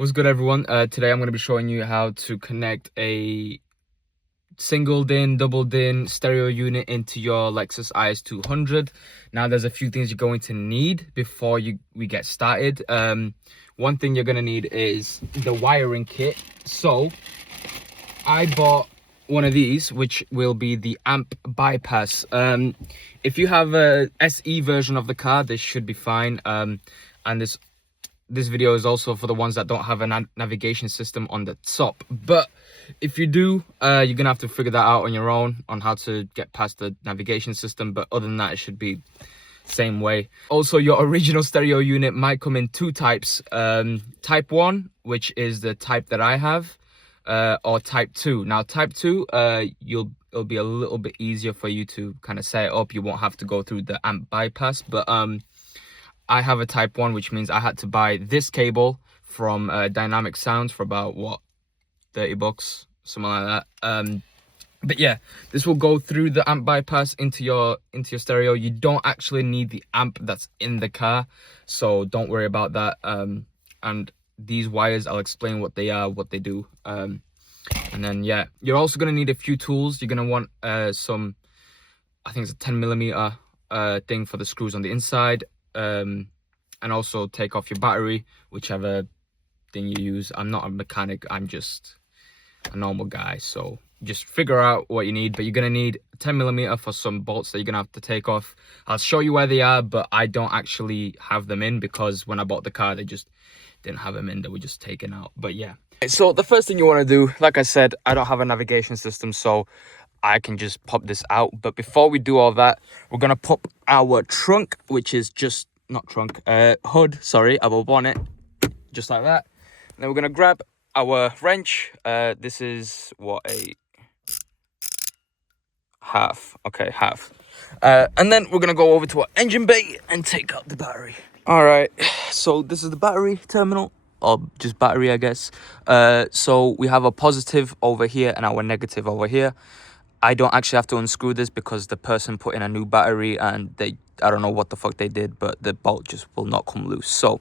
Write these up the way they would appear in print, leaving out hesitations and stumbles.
What's good, everyone? Today I'm going to be showing you how to connect a single DIN, double DIN stereo unit into your Lexus IS200. Now, there's a few things you're going to need before we get started. One thing you're going to need is the wiring kit. So I bought one of these, which will be the amp bypass. If you have a SE version of the car, this should be fine. And this video is also for the ones that don't have a navigation system on the top. But if you do, you're gonna have to figure that out on your own on how to get past the navigation system. But other than that, it should be same way. Also, your original stereo unit might come in two types. Type 1, which is the type that I have, or type 2. Now type 2, it'll be a little bit easier for you to kind of set it up. You won't have to go through the amp bypass. But I have a type 1, which means I had to buy this cable from Dynamic Sounds for about, what, 30 bucks, something like that. But yeah, this will go through the amp bypass into your stereo. You don't actually need the amp that's in the car, so don't worry about that. And these wires, I'll explain what they are, what they do. And then yeah, you're also going to need a few tools. You're going to want some, I think it's a 10mm thing for the screws on the inside. And also take off your battery, whichever thing you use. I'm not a mechanic, I'm just a normal guy, so just figure out what you need. But you're gonna need 10mm for some bolts that you're gonna have to take off. I'll show you where they are, but I don't actually have them in because when I bought the car, they just didn't have them in, they were just taken out. But yeah, so the first thing you want to do, like I said, I don't have a navigation system, so I can just pop this out. But before we do all that, we're gonna pop our trunk, which is just not trunk, hood, sorry, our bonnet, just like that. And then we're gonna grab our wrench. This is what, a half, okay, half. And then we're gonna go over to our engine bay and take out the battery. All right, so this is the battery terminal, or just battery, I guess. So we have a positive over here and our negative over here. I don't actually have to unscrew this because the person put in a new battery and I don't know what the fuck they did, but the bolt just will not come loose. So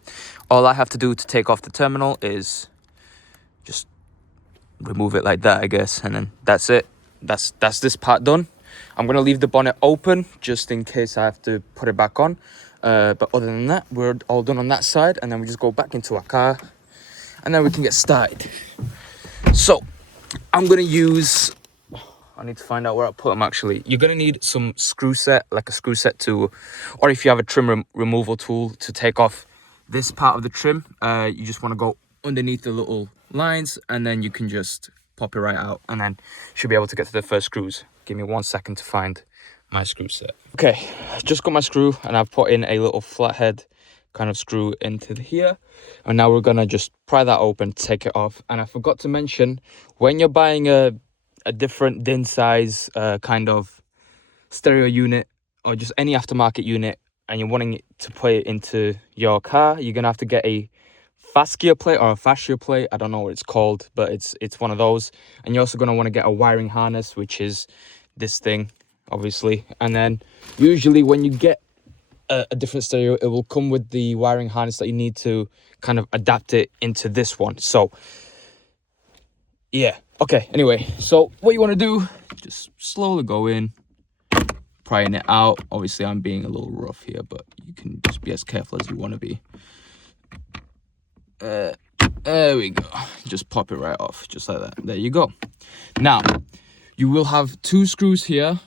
all I have to do to take off the terminal is just remove it like that, I guess. And then that's it. That's this part done. I'm going to leave the bonnet open just in case I have to put it back on. But other than that, we're all done on that side. And then we just go back into our car and then we can get started. So I'm going to use... I need to find out where I put them, actually. You're going to need some screw set, like a screw set tool, or if you have a trim removal tool to take off this part of the trim, you just want to go underneath the little lines, and then you can just pop it right out, and then you should be able to get to the first screws. Give me 1 second to find my screw set. Okay, I've just got my screw, and I've put in a little flathead kind of screw into here, and now we're going to just pry that open, take it off. And I forgot to mention, when you're buying a different DIN size kind of stereo unit, or just any aftermarket unit, and you're wanting it to put it into your car, you're gonna have to get a fascia plate or a fascia plate. I don't know what it's called, but it's one of those. And you're also gonna want to get a wiring harness, which is this thing, obviously. And then usually when you get a different stereo, it will come with the wiring harness that you need to kind of adapt it into this one. So yeah, okay, anyway, so what you want to do, just slowly go in, prying it out. Obviously, I'm being a little rough here, but you can just be as careful as you want to be. There we go. Just pop it right off, just like that. There you go. Now, you will have 2 screws here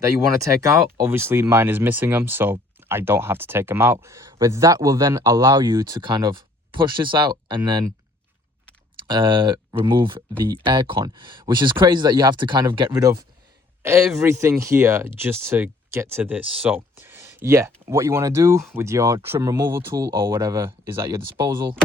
that you want to take out. Obviously, mine is missing them, so I don't have to take them out. But that will then allow you to kind of push this out and then remove the aircon, which is crazy that you have to kind of get rid of everything here just to get to this. So yeah, what you want to do with your trim removal tool or whatever is at your disposal,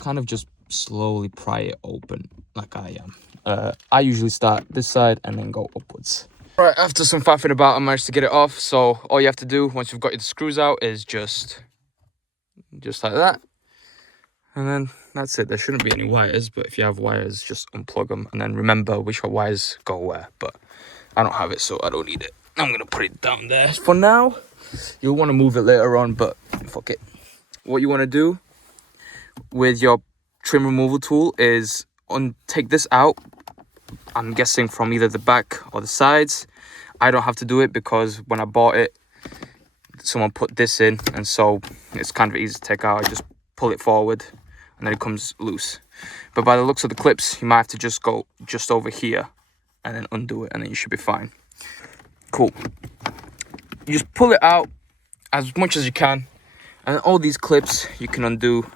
kind of just slowly pry it open like I am. I usually start this side and then go upwards. Right, after some faffing about, I managed to get it off. So all you have to do once you've got your screws out is just like that. And then that's it. There shouldn't be any wires, but if you have wires, just unplug them. And then remember which wires go where. But I don't have it, so I don't need it. I'm going to put it down there for now. You'll want to move it later on, but fuck it. What you want to do with your trim removal tool is take this out. I'm guessing from either the back or the sides. I don't have to do it because when I bought it, someone put this in, and so it's kind of easy to take out. I just pull it forward and then it comes loose. But by the looks of the clips, you might have to just go just over here and then undo it, and then you should be fine. Cool. You just pull it out as much as you can, and all these clips you can undo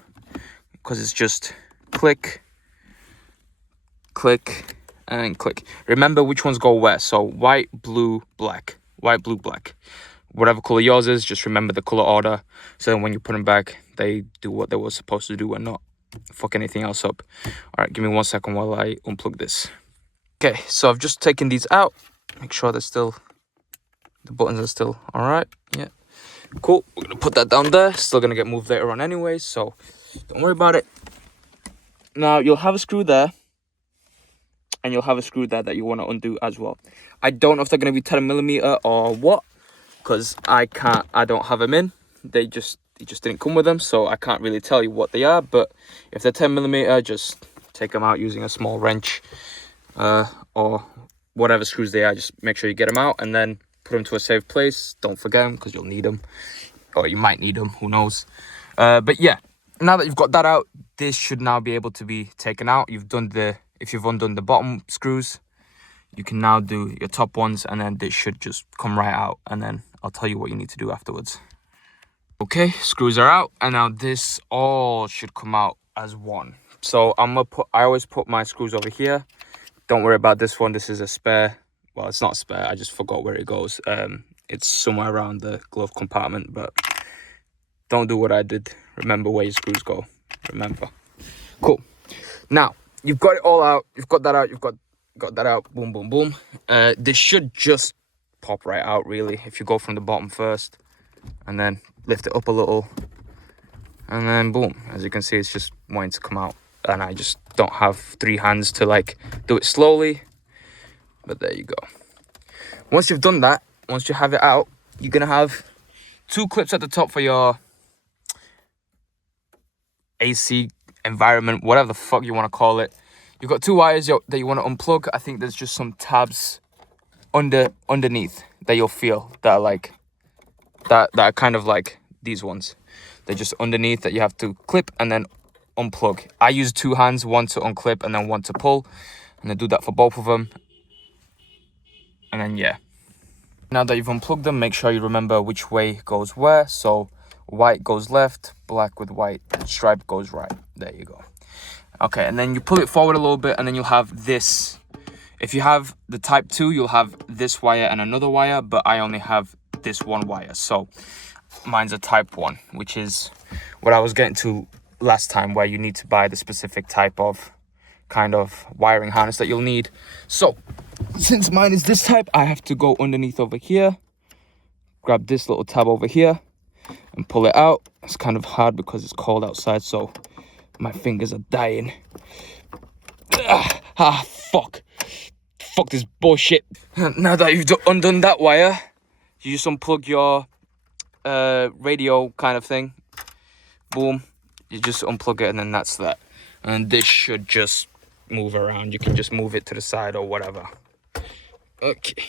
because it's just click, click, and click. Remember which ones go where. So white, blue, black. White, blue, black. Whatever color yours is, just remember the color order, so then when you put them back, they do what they were supposed to do and not fuck anything else up. All right, give me 1 second while I unplug this. Okay, so I've just taken these out. Make sure they're still, the buttons are still all right. Yeah, cool. We're gonna put that down there. Still gonna get moved later on anyway, so don't worry about it. Now you'll have a screw there, and you'll have a screw there that you want to undo as well. I don't know if they're gonna be 10mm or what, because I don't have them in. It just didn't come with them, so I can't really tell you what they are. But if they're 10mm, just take them out using a small wrench or whatever screws they are. Just make sure you get them out and then put them to a safe place. Don't forget them because you'll need them, or you might need them, who knows. But yeah, now that you've got that out, this should now be able to be taken out. If you've undone the bottom screws, you can now do your top ones, and then this should just come right out, and then I'll tell you what you need to do afterwards. Okay, screws are out, and now this all should come out as one. So I always put my screws over here. Don't worry about this one. This is a spare. Well, it's not a spare. I just forgot where it goes. It's somewhere around the glove compartment, but don't do what I did. Remember where your screws go. Remember. Cool. Now, you've got it all out. You've got that out. You've got that out. Boom, boom, boom. This should just pop right out, really, if you go from the bottom first and then lift it up a little, and then boom. As you can see, it's just wanting to come out, and I just don't have 3 hands to like do it slowly, but there you go. Once you've done that, once you have it out, you're gonna have 2 clips at the top for your AC environment, whatever the fuck you want to call it. You've got 2 wires that you want to unplug. I think there's just some tabs underneath that you'll feel that are like that are kind of like these ones. They're just underneath that you have to clip and then unplug. I use 2 hands, one to unclip and then one to pull, and I do that for both of them. And then yeah, now that you've unplugged them, make sure you remember which way goes where. So white goes left, black with white stripe goes right. There you go. Okay, and then you pull it forward a little bit, and then you'll have this. If you have the type 2, you'll have this wire and another wire, but I only have this one wire. So mine's a type 1, which is what I was getting to last time, where you need to buy the specific type of kind of wiring harness that you'll need. So since mine is this type, I have to go underneath over here, grab this little tab over here and pull it out. It's kind of hard because it's cold outside, so my fingers are dying. Fuck this bullshit. Now that you've undone that wire, you just unplug your radio kind of thing. Boom. You just unplug it, and then that's that. And this should just move around. You can just move it to the side or whatever. Okay.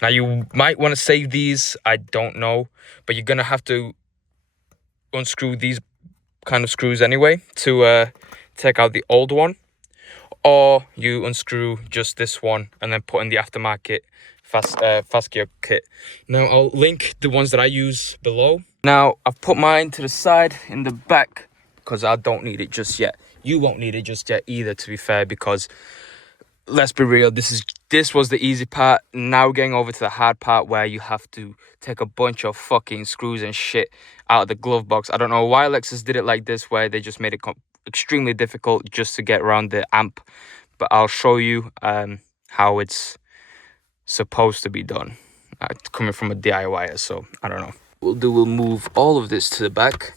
Now you might want to save these. I don't know. But you're going to have to unscrew these kind of screws anyway to take out the old one. Or you unscrew just this one and then put in the aftermarket fast gear kit. Now I'll link the ones that I use below. Now I've put mine to the side in the back because I don't need it just yet. You won't need it just yet either, to be fair, because let's be real, this was the easy part. Now we're getting over to the hard part where you have to take a bunch of fucking screws and shit out of the glove box. I don't know why Lexus did it like this, where they just made it extremely difficult just to get around the amp, but I'll show you how it's supposed to be done. Coming from a DIYer, so I don't know. We'll move all of this to the back,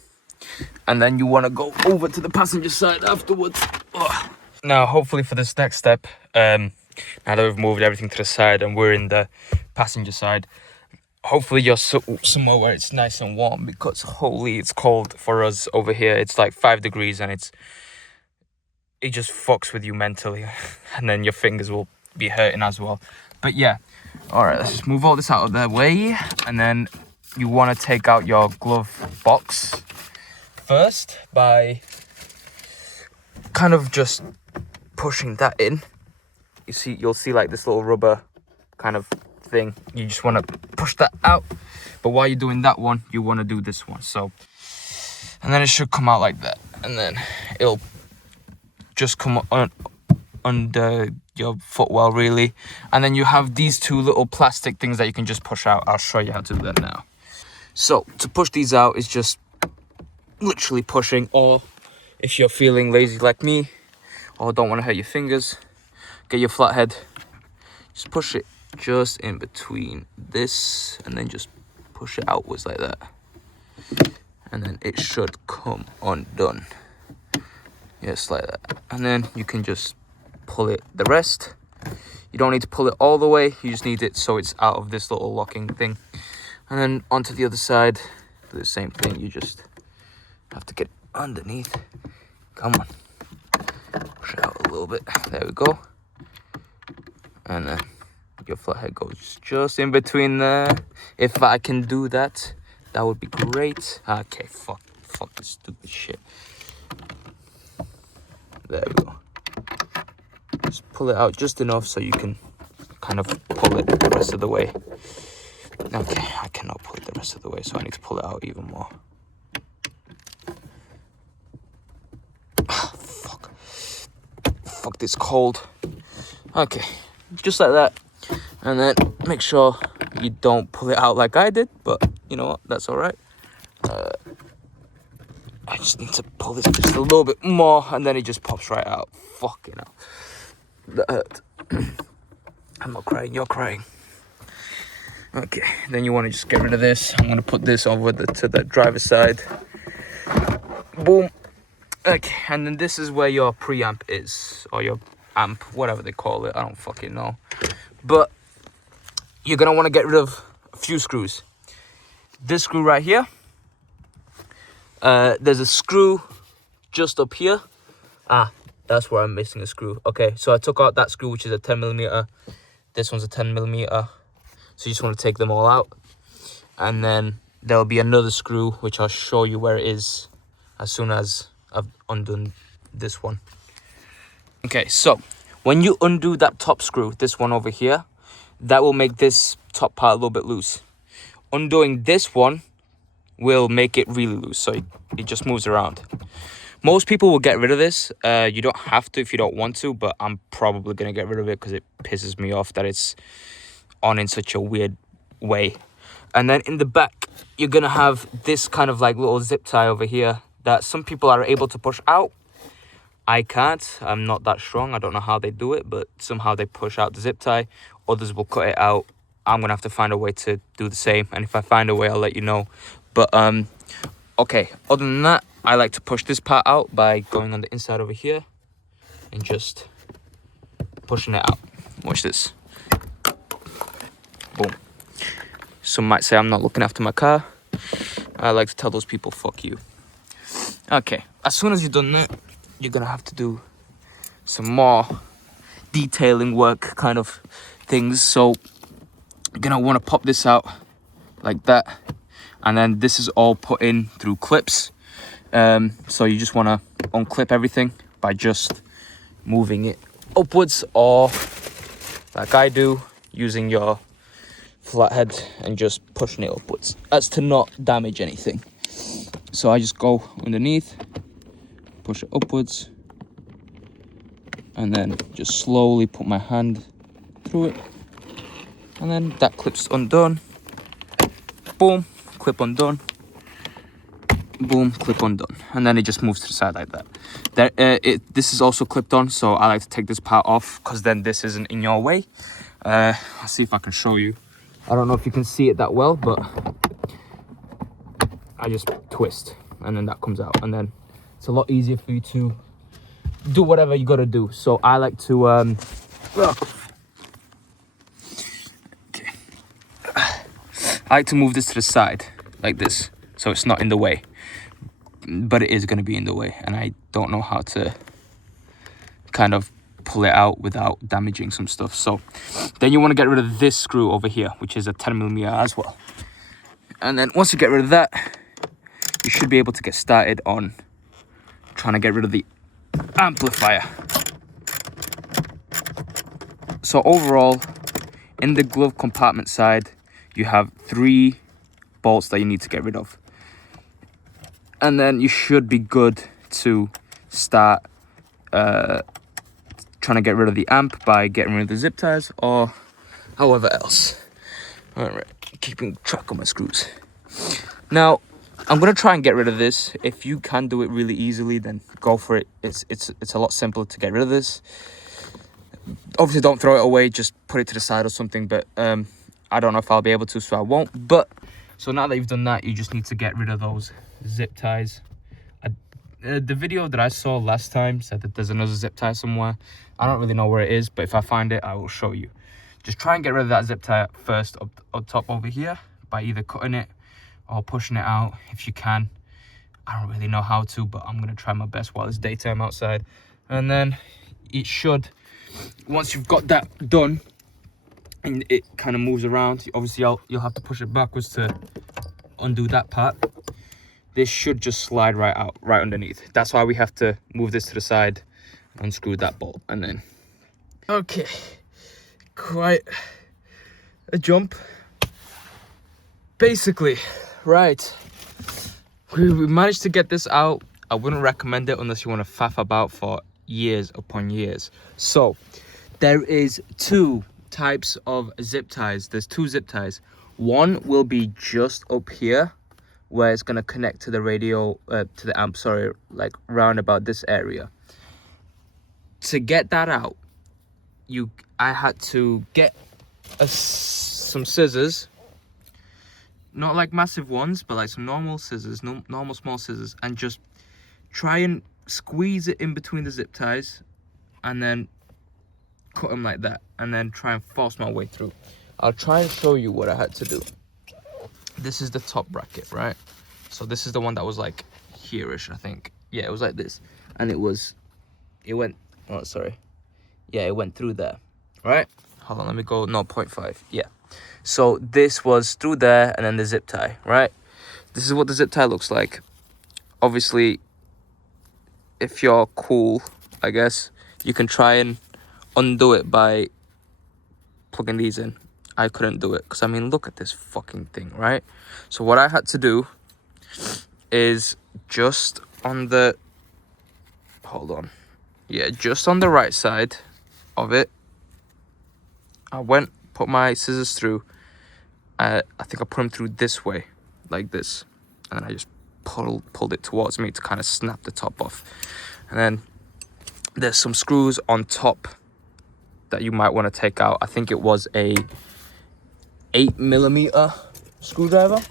and then you want to go over to the passenger side afterwards. Ugh. Now hopefully for this next step, now that we've moved everything to the side and we're in the passenger side, hopefully you're somewhere where it's nice and warm, because holy, it's cold for us over here. It's like 5 degrees, and it just fucks with you mentally. And then your fingers will be hurting as well. But yeah, all right, let's just move all this out of the way. And then you want to take out your glove box first by kind of just pushing that in. You'll see like this little rubber kind of thing. You just want to push that out. But while you're doing that one, you want to do this one. So, and then it should come out like that. And then it'll just come under your footwell, really. And then you have these 2 little plastic things that you can just push out. I'll show you how to do that now. So to push these out is just literally pushing, or if you're feeling lazy like me or don't want to hurt your fingers, get your flathead, just push it just in between this, and then just push it outwards like that, and then it should come undone. Yes, like that. And then you can just pull it the rest. You don't need to pull it all the way, you just need it so it's out of this little locking thing. And then onto the other side, do the same thing. You just have to get underneath. Come on, push it out a little bit. There we go. And then your flathead goes just in between there. If I can do that, that would be great. Okay, fuck this stupid shit. There we go. Just pull it out just enough so you can kind of pull it the rest of the way. Okay, I cannot pull it the rest of the way, so I need to pull it out even more. Fuck this cold. Okay, just like that. And then make sure you don't pull it out like I did, but you know what, that's all right. I just need to pull this just a little bit more, and then it just pops right out. Fucking hell. That hurt. I'm not crying, you're crying. Okay, then you want to just get rid of this. I'm going to put this over to the driver's side. Boom. Okay, and then this is where your preamp is, or your amp, whatever they call it. I don't fucking know. But you're going to want to get rid of a few screws. This screw right here. There's a screw just up here. That's where I'm missing a screw. Okay, so I took out that screw, which is a 10mm. This one's a 10mm. So you just want to take them all out. And then there'll be another screw, which I'll show you where it is as soon as I've undone this one. Okay, so when you undo that top screw, this one over here, that will make this top part a little bit loose. Undoing this one will make it really loose, so it just moves around. Most people will get rid of this. You don't have to if you don't want to, but I'm probably going to get rid of it because it pisses me off that it's on in such a weird way. And then in the back, you're going to have this kind of like little zip tie over here that some people are able to push out. I can't. I'm not that strong. I don't know how they do it, but somehow they push out the zip tie. Others will cut it out. I'm going to have to find a way to do the same. And if I find a way, I'll let you know. But, okay. Other than that, I like to push this part out by going on the inside over here and just pushing it out. Watch this. Boom. Some might say I'm not looking after my car. I like to tell those people, fuck you. Okay. As soon as you've done that, you're going to have to do some more detailing work kind of things. So you're going to want to pop this out like that. And then this is all put in through clips. So you just want to unclip everything by just moving it upwards, or like I do, using your flathead and just pushing it upwards. That's to not damage anything. So I just go underneath, push it upwards, and then just slowly put my hand through it, and then that clip's undone. Boom, clip undone. Boom, clip undone. And then it just moves to the side like that. This is also clipped on, so I like to take this part off because then this isn't in your way. I'll see if I can show you. I don't know if you can see it that well, but I just twist and then that comes out, and then it's a lot easier for you to do whatever you got to do. So I like to okay. I like to move this to the side like this, so it's not in the way, but it is going to be in the way, and I don't know how to kind of pull it out without damaging some stuff. So then you want to get rid of this screw over here, which is a 10mm as well. And then once you get rid of that, you should be able to get started on trying to get rid of the amplifier. So overall, in the glove compartment side, you have 3 bolts that you need to get rid of. And then you should be good to start trying to get rid of the amp by getting rid of the zip ties or however else. All right, keeping track of my screws. Now, I'm gonna try and get rid of this. If you can do it really easily, then go for it. It's a lot simpler to get rid of this. Obviously, don't throw it away. Just put it to the side or something. But I don't know if I'll be able to, so I won't. But so now that you've done that, you just need to get rid of those zip ties. The video that I saw last time said that there's another zip tie somewhere. I don't really know where it is, but if I find it, I will show you. Just try and get rid of that zip tie first up top over here by either cutting it or pushing it out if you can. I don't really know how to, but I'm gonna try my best while it's daytime outside. And then it should, once you've got that done and it kind of moves around, obviously you'll have to push it backwards to undo that part. This should just slide right out, right underneath. That's why we have to move this to the side, unscrew that bolt, and then... Okay, quite a jump. Basically, right, we managed to get this out. I wouldn't recommend it unless you want to faff about for years upon years. So, there is 2 types of zip ties. There's 2 zip ties. One will be just up here, where it's going to connect to the radio, to the amp, sorry, like round about this area. To get that out, I had to get some scissors, not like massive ones, but like some normal scissors, normal small scissors, and just try and squeeze it in between the zip ties, and then cut them like that, and then try and force my way through. I'll try and show you what I had to do. This is the top bracket, right? So this is the one that was like here-ish, I think. Yeah, it was like this. And it went, oh, sorry. Yeah, it went through there, right? Hold on, let me go 0.5. Yeah. So this was through there and then the zip tie, right? This is what the zip tie looks like. Obviously, if you're cool, I guess, you can try and undo it by plugging these in. I couldn't do it because, I mean, look at this fucking thing, right? So what I had to do is just on the, hold on. Yeah, just on the right side of it, I put my scissors through. I think I put them through this way, like this. And then I just pulled it towards me to kind of snap the top off. And then there's some screws on top that you might want to take out. I think it was a 8mm screwdriver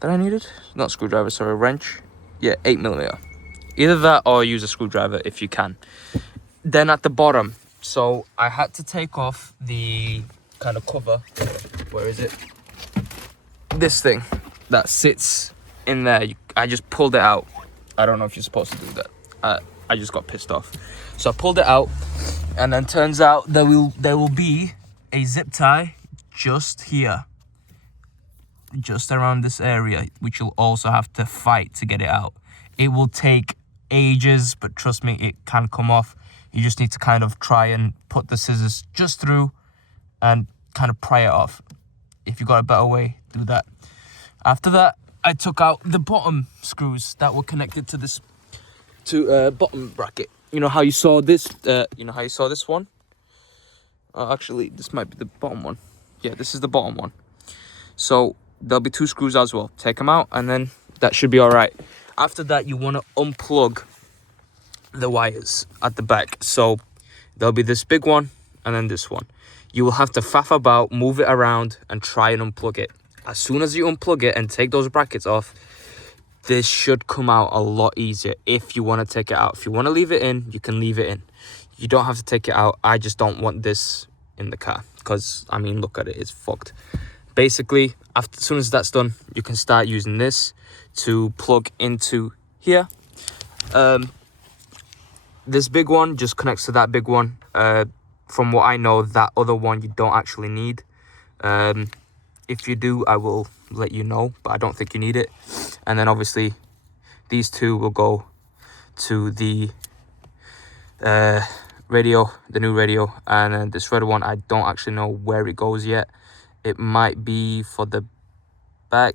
that I needed. Not screwdriver, sorry, wrench. Yeah, 8mm. Either that or use a screwdriver if you can. Then at the bottom, so I had to take off the kind of cover. Where is it? This thing that sits in there. I just pulled it out. I don't know if you're supposed to do that. I just got pissed off. So I pulled it out, and then turns out there will be a zip tie just here, just around this area, which you'll also have to fight to get it out. It will take ages, but trust me, it can come off. You just need to kind of try and put the scissors just through and kind of pry it off. If you got a better way, do that. After that, I took out the bottom screws that were connected to this bottom bracket. You know how you saw this? This one? Actually, this might be the bottom one. Yeah, this is the bottom one. So there'll be 2 screws as well. Take them out, and then that should be all right. After that, you want to unplug the wires at the back. So there'll be this big one and then this one. You will have to faff about, move it around, and try and unplug it. As soon as you unplug it and take those brackets off, this should come out a lot easier if you want to take it out. If you want to leave it in, you can leave it in. You don't have to take it out. I just don't want this in the car because, I mean, look at it. It's fucked. basically, as soon as that's done, you can start using this to plug into here. This big one just connects to that big one. From what I know, that other one you don't actually need. If you do, I will let you know, but I don't think you need it. And then obviously these two will go to the radio, the new radio. And then this red one, I don't actually know where it goes yet. It might be for the back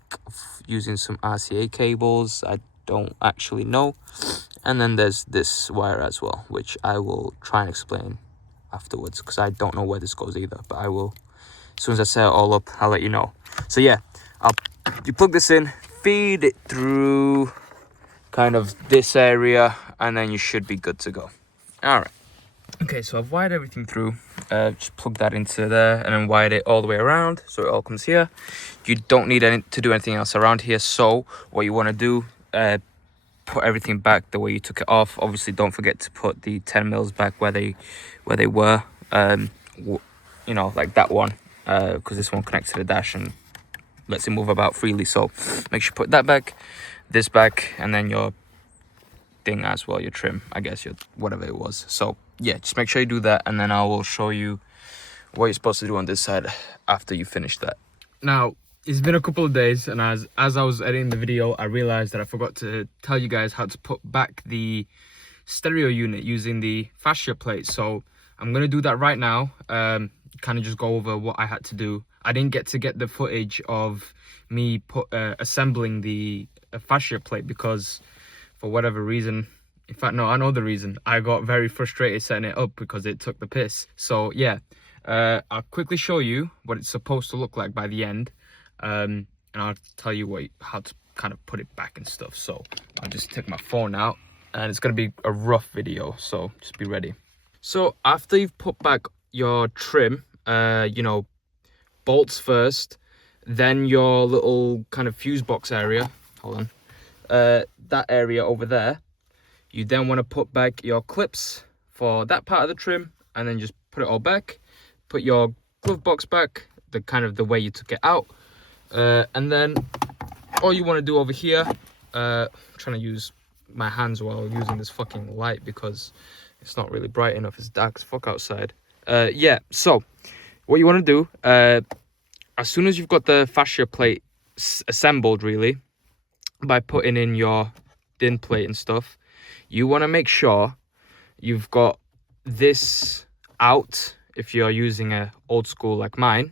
using some RCA cables. I don't actually know. And then there's this wire as well, which I will try and explain afterwards, because I don't know where this goes either, but I will. As soon as I set it all up, I'll let you know. So yeah, you plug this in, feed it through kind of this area, and then you should be good to go. All right. Okay, so I've wired everything through. Just plug that into there, and then wired it all the way around, so it all comes here. You don't need to do anything else around here. So what you want to do, put everything back the way you took it off. Obviously, don't forget to put the 10 mils back where they were. You know, like that one, because this one connects to the dash and lets it move about freely. So make sure you put that back, this back, and then your thing as well, your trim, I guess, your whatever it was. So yeah, just make sure you do that, and then I will show you what you're supposed to do on this side after you finish that. Now, it's been a couple of days, and as I was editing the video, I realized that I forgot to tell you guys how to put back the stereo unit using the fascia plate. So I'm gonna do that right now. Kind of just go over what I had to do. I didn't get the footage of me assembling the fascia plate because for whatever reason, in fact, no, I know the reason. I got very frustrated setting it up because it took the piss. So yeah, I'll quickly show you what it's supposed to look like by the end. And I'll tell you how to kind of put it back and stuff. So I'll just take my phone out, and it's going to be a rough video, so just be ready. So after you've put back your trim, you know, bolts first, then your little kind of fuse box area, hold on, that area over there, you then want to put back your clips for that part of the trim, and then just put it all back, put your glove box back, the way you took it out. And then all you want to do over here, I'm trying to use my hands while using this fucking light because it's not really bright enough. It's dark as fuck outside. Yeah, so what you want to do, as soon as you've got the fascia plate assembled, really, by putting in your DIN plate and stuff, you want to make sure you've got this out if you're using a old school like mine,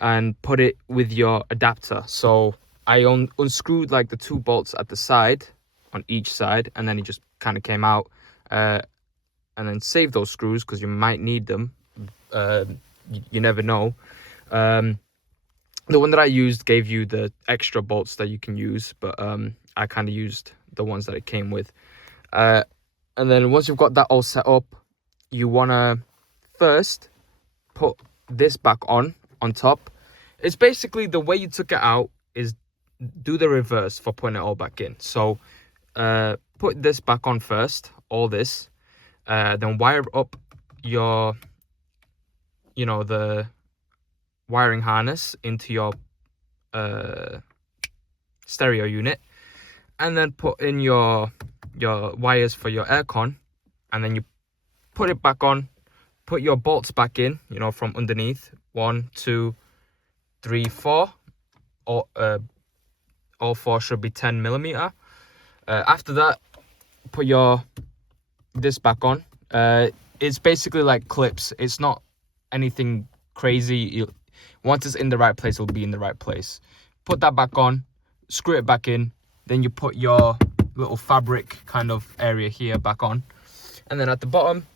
and put it with your adapter. So I unscrewed like the two bolts at the side on each side, and then it just kind of came out, and then save those screws because you might need them. You never know. The one that I used gave you the extra bolts that you can use, but I kind of used the ones that it came with. And then once you've got that all set up, you want to first put this back on top. It's basically the way you took it out is do the reverse for putting it all back in. So put this back on first, all this, then wire up your, you know, the wiring harness into your stereo unit, and then put in your wires for your aircon, and then you put it back on, put your bolts back in, you know, from underneath, 1, 2, 3, 4, or all 4 should be 10 millimeter. After that, put this back on. It's basically like clips. It's not anything crazy. Once it's in the right place, it'll be in the right place. Put that back on, screw it back in, then you put your little fabric kind of area here back on, and then at the bottom,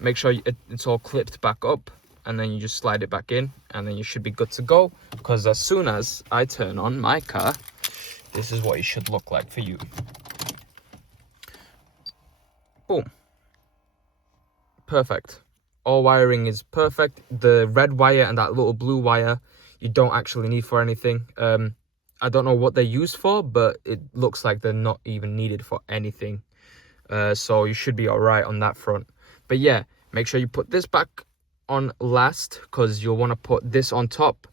make sure it's all clipped back up, and then you just slide it back in, and then you should be good to go. Because as soon as I turn on my car, this is what it should look like for you. Boom. Perfect. All wiring is perfect. The red wire and that little blue wire you don't actually need for anything. I don't know what they're used for, but it looks like they're not even needed for anything. So you should be all right on that front. But yeah, make sure you put this back on last, because you'll want to put this on top,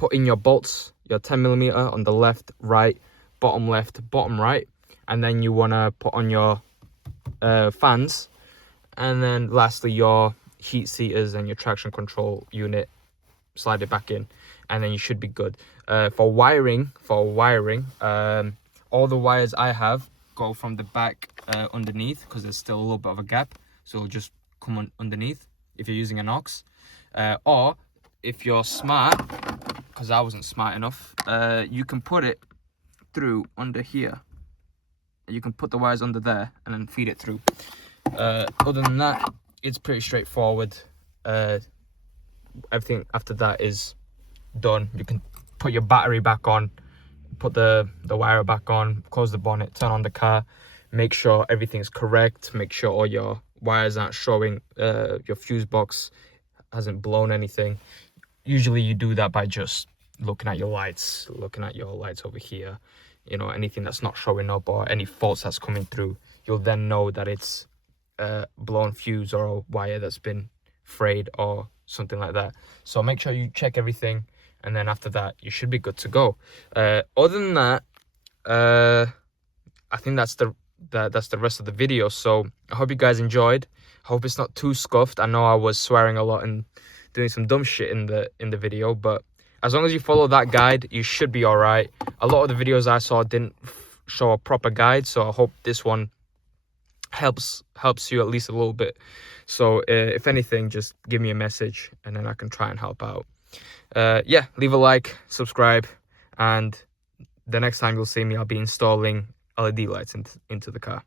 put in your bolts, your 10mm on the left, right, bottom left, bottom right, and then you want to put on your fans, and then lastly your heat seaters and your traction control unit. Slide it back in, and then you should be good. For wiring, all the wires I have go from the back underneath, because there's still a little bit of a gap, so it'll just come on underneath if you're using an aux. Or if you're smart, because I wasn't smart enough, you can put it through under here. You can put the wires under there and then feed it through. Other than that, it's pretty straightforward. Everything after that is done. You can put your battery back on, put the wire back on, close the bonnet, turn on the car, make sure everything's correct, make sure all your wires aren't showing, your fuse box hasn't blown anything. Usually you do that by just looking at your lights over here, you know, anything that's not showing up or any faults that's coming through, you'll then know that it's blown fuse or a wire that's been frayed or something like that. So make sure you check everything, and then after that you should be good to go. Other than that, I think that's the rest of the video. So I hope you guys enjoyed. I hope it's not too scuffed. I know I was swearing a lot and doing some dumb shit in the video, but as long as you follow that guide, you should be all right. A lot of the videos I saw didn't show a proper guide, so I hope this one helps you at least a little bit. So if anything, just give me a message and then I can try and help out. Yeah, leave a like, subscribe, and the next time you'll see me, I'll be installing LED lights into the car.